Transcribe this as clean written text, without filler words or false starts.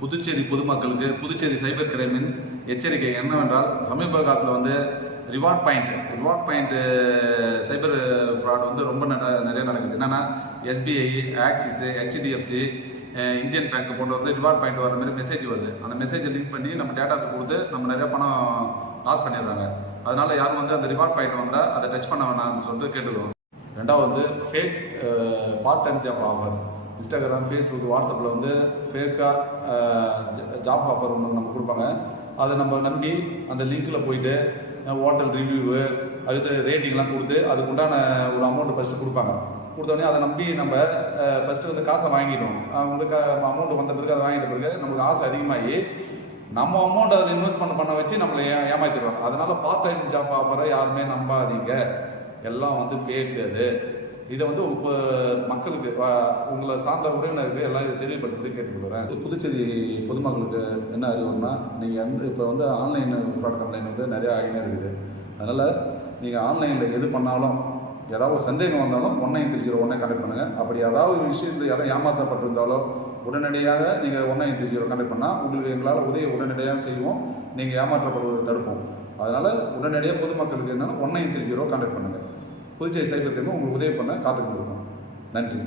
புதுச்சேரி பொதுமக்களுக்கு புதுச்சேரி சைபர் கிரைமின் எச்சரிக்கை என்னவென்றால், சமீப காலத்தில் வந்து ரிவார்ட் பாயிண்ட் சைபர் ஃப்ராட் வந்து ரொம்ப நிறைய நடக்குது. என்னன்னா SBI, axis, HDFC, Indian bank போன்ற வந்து ரிவார்ட் பாயிண்ட் வர மாதிரி மெசேஜ் வருது. அந்த மெசேஜை லிங்க் பண்ணி நம்ம டேட்டாஸை கொடுத்து நம்ம நிறைய பணம் லாஸ் பண்ணிடுறாங்க. அதனால யாரும் வந்து அந்த ரிவார்ட் பாயிண்ட் வந்தால் அதை டச் பண்ண வேணாம்னு சொல்லிட்டு கேட்டுக்கிறோம். ரெண்டாவது வந்து fake part time job offer. Instagram, Facebook, வாட்ஸ்அப்பில் வந்து ஃபேக்காக ஜாப் ஆஃபர் ஒன்று நம்ம கொடுப்பாங்க. அதை நம்ம நம்பி அந்த லிங்க்கில் போயிட்டு ஹோட்டல் ரிவ்யூவு, அதுக்கு ரேட்டிங்லாம் கொடுத்து அதுக்கு உண்டான ஒரு அமௌண்ட்டு ஃபஸ்ட்டு கொடுப்பாங்க. கொடுத்தோடனே அதை நம்பி நம்ம ஃபஸ்ட்டு வந்து காசை வாங்கிடணும். அவங்களுக்கு அமௌண்ட் வந்த பிறகு அதை வாங்கிட்ட பிறகு நமக்கு ஆசை அதிகமாகி நம்ம அமௌண்ட் அதில் இன்வெஸ்ட்மெண்ட் பண்ண வச்சு நம்மளை ஏமாற்றிடுவாங்க. அதனால் பார்ட் டைம் ஜாப் ஆஃபரை யாருமே நம்பாதீங்க. எல்லாம் வந்து ஃபேக். அது இதை வந்து மக்களுக்கு உங்களை சார்ந்த உறவினருக்கு எல்லாம் இதை தெரியப்படுத்தி கேட்டுக்கொள்கிறேன். புதுச்சேரி பொதுமக்களுக்கு என்ன அறிவுன்னா, நீங்கள் இப்போ வந்து ஆன்லைன் ஃப்ராட் கம்ப்ளைண்ட் வந்து நிறையா ஆகினே இருக்குது. அதனால் நீங்கள் ஆன்லைனில் எது பண்ணாலும் ஏதாவது ஒரு சந்தேகம் வந்தாலும் 1930 கான்டாக்ட் பண்ணுங்கள். அப்படி ஏதாவது ஒரு விஷயத்தில் யாரும் ஏமாற்றப்பட்டிருந்தாலோ உடனடியாக நீங்கள் 1930 கான்டாக்ட் பண்ணால் உங்களுக்கு எங்களால் உதவி உடனடியாக செய்வோம். நீங்கள் ஏமாற்றப்படுவதை தடுப்போம். அதனால் உடனடியாக பொதுமக்களுக்கு என்னென்னா 1930 கான்டாக்ட் பண்ணுங்கள். புதுச்சேரி சைபர் கிரைம் உங்களுக்கு உதவி பண்ண காத்துக்கிட்டு இருக்கோம். நன்றி.